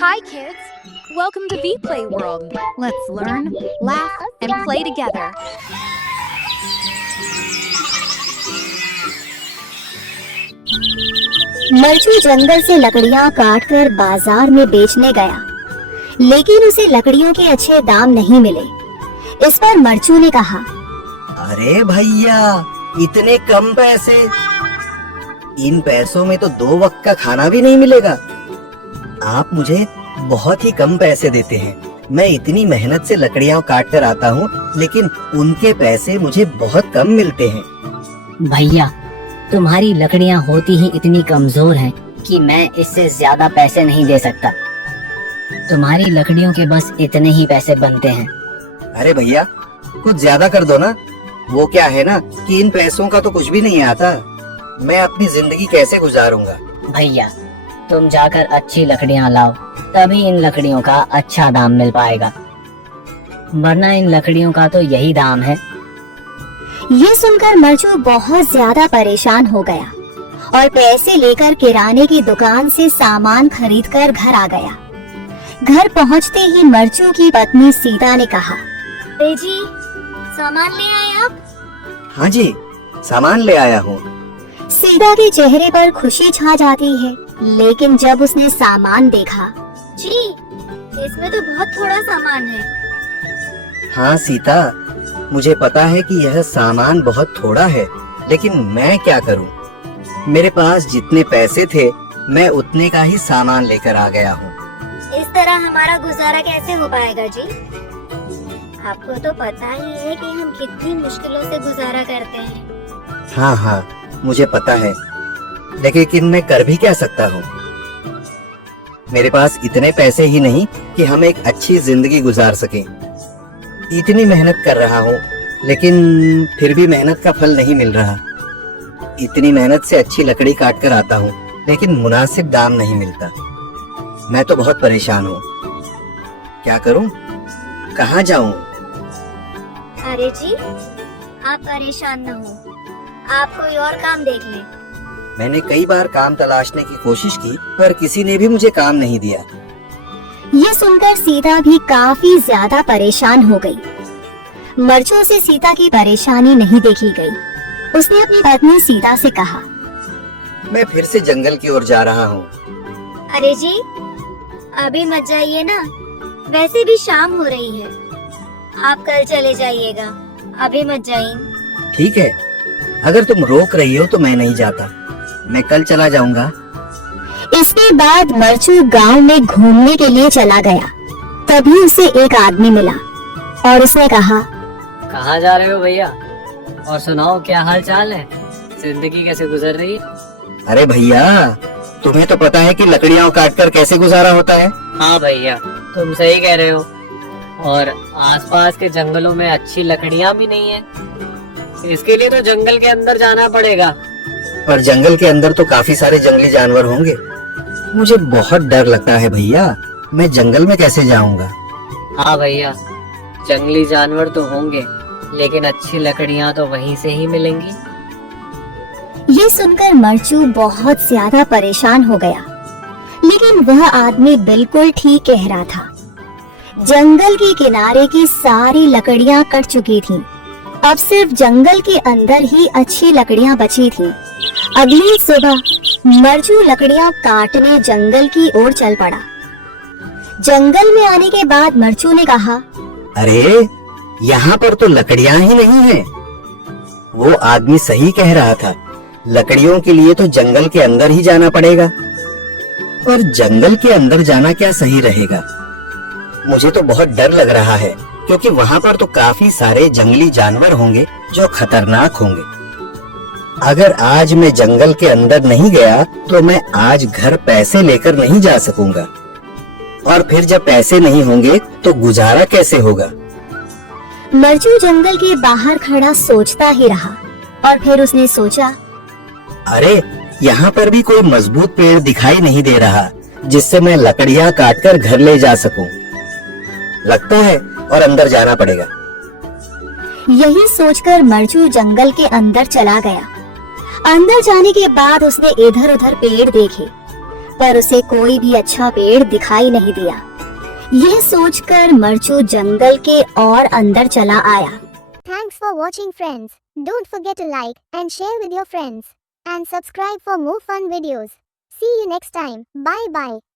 Hi kids! Welcome to V-Play World. Let's learn, laugh, and play together. मर्चू जंगल से लकड़ियां काटकर बाजार में बेचने गया, लेकिन उसे लकड़ियों के अच्छे दाम नहीं मिले। इस पर मर्चू ने कहा, अरे भैया, इतने कम पैसे? इन पैसों में तो 2 वक्त का खाना भी नहीं मिलेगा। आप मुझे बहुत ही कम पैसे देते हैं। मैं इतनी मेहनत से लकड़ियां काट कर आता हूँ, लेकिन उनके पैसे मुझे बहुत कम मिलते हैं। भैया, तुम्हारी लकड़ियां होती ही इतनी कमजोर हैं कि मैं इससे ज्यादा पैसे नहीं दे सकता। तुम्हारी लकड़ियों के बस इतने ही पैसे बनते हैं। अरे भैया, कुछ ज्यादा कर दो ना। वो क्या है ना कि इन पैसों का तो कुछ भी नहीं आता। मैं अपनी जिंदगी कैसे गुजारूंगा? भैया, तुम जाकर अच्छी लकड़ियां लाओ, तभी इन लकड़ियों का अच्छा दाम मिल पाएगा, वरना इन लकड़ियों का तो यही दाम है। ये सुनकर मर्चू बहुत ज्यादा परेशान हो गया और पैसे लेकर किराने की दुकान से सामान खरीदकर घर आ गया। घर पहुंचते ही मर्चू की पत्नी सीता ने कहा, जी, सामान ले आए आप? हाँ जी, सामान ले आया हूँ। सीता के चेहरे पर खुशी छा जाती है, लेकिन जब उसने सामान देखा, जी, इसमें तो बहुत थोड़ा सामान है। हाँ सीता, मुझे पता है कि यह सामान बहुत थोड़ा है, लेकिन मैं क्या करूं? मेरे पास जितने पैसे थे, मैं उतने का ही सामान लेकर आ गया हूँ। इस तरह हमारा गुजारा कैसे हो पाएगा जी? आपको तो पता ही है कि हम कितनी मुश्किलों से गुजारा करते हैं। हाँ, मुझे पता है, लेकिन मैं कर भी क्या सकता हूँ? मेरे पास इतने पैसे ही नहीं कि हम एक अच्छी जिंदगी गुजार सकें। इतनी मेहनत कर रहा हूँ, लेकिन फिर भी मेहनत का फल नहीं मिल रहा। इतनी मेहनत से अच्छी लकड़ी काट कर आता हूँ, लेकिन मुनासिब दाम नहीं मिलता। मैं तो बहुत परेशान हूँ। क्या करूँ? कहाँ जाऊँ? अरे जी, आप परेशान न हो, आप कोई और काम देख लें। मैंने कई बार काम तलाशने की कोशिश की, पर किसी ने भी मुझे काम नहीं दिया। ये सुनकर सीता भी काफी ज्यादा परेशान हो गई। मर्चू से सीता की परेशानी नहीं देखी गई। उसने अपनी पत्नी सीता से कहा, मैं फिर से जंगल की ओर जा रहा हूँ। अरे जी, अभी मत जाइए ना, वैसे भी शाम हो रही है। आप कल चले जाइएगा, अभी मत जाइए। ठीक है, अगर तुम रोक रही हो तो मैं नहीं जाता। मैं कल चला जाऊंगा। इसके बाद मर्चू गांव में घूमने के लिए चला गया। तभी उसे एक आदमी मिला और उसने कहा, कहाँ जा रहे हो भैया? और सुनाओ, क्या हाल चाल है? जिंदगी कैसे गुजर रही है? अरे भैया, तुम्हें तो पता है कि लकड़ियां काटकर कैसे गुजारा होता है। हाँ भैया, तुम सही कह रहे हो। और आसपास के जंगलों में अच्छी लकड़ियाँ भी नहीं है। इसके लिए तो जंगल के अंदर जाना पड़ेगा। पर जंगल के अंदर तो काफी सारे जंगली जानवर होंगे। मुझे बहुत डर लगता है भैया, मैं जंगल में कैसे जाऊंगा? हाँ भैया, जंगली जानवर तो होंगे, लेकिन अच्छी लकड़ियाँ तो वहीं से ही मिलेंगी। ये सुनकर मर्चू बहुत ज्यादा परेशान हो गया, लेकिन वह आदमी बिल्कुल ठीक कह रहा था। जंगल के किनारे की सारी लकड़ियां कट चुकी थीं। अब सिर्फ जंगल के अंदर ही अच्छी लकड़ियां बची थीं। अगली सुबह मर्चू लकड़ियां काटने जंगल की ओर चल पड़ा। जंगल में आने के बाद मर्चू ने कहा, अरे, यहाँ पर तो लकड़ियां ही नहीं है। वो आदमी सही कह रहा था, लकड़ियों के लिए तो जंगल के अंदर ही जाना पड़ेगा। पर जंगल के अंदर जाना क्या सही रहेगा? मुझे तो बहुत डर लग रहा है, क्योंकि वहाँ पर तो काफी सारे जंगली जानवर होंगे जो खतरनाक होंगे। अगर आज मैं जंगल के अंदर नहीं गया तो मैं आज घर पैसे लेकर नहीं जा सकूंगा, और फिर जब पैसे नहीं होंगे तो गुजारा कैसे होगा? मर्चू जंगल के बाहर खड़ा सोचता ही रहा और फिर उसने सोचा, अरे, यहाँ पर भी कोई मजबूत पेड़ दिखाई नहीं दे रहा जिससे मैं लकड़ियाँ काटकर घर ले जा सकूं। लगता है और अंदर जाना पड़ेगा। यही सोचकर मर्चू जंगल के अंदर चला गया। अंदर जाने के बाद उसने इधर उधर पेड़ देखे, पर उसे कोई भी अच्छा पेड़ दिखाई नहीं दिया। यह सोचकर मरचू जंगल के और अंदर चला आया। Thanks for watching, friends. Don't forget to like and share with your friends. And subscribe for more fun videos. See you next time. Bye bye.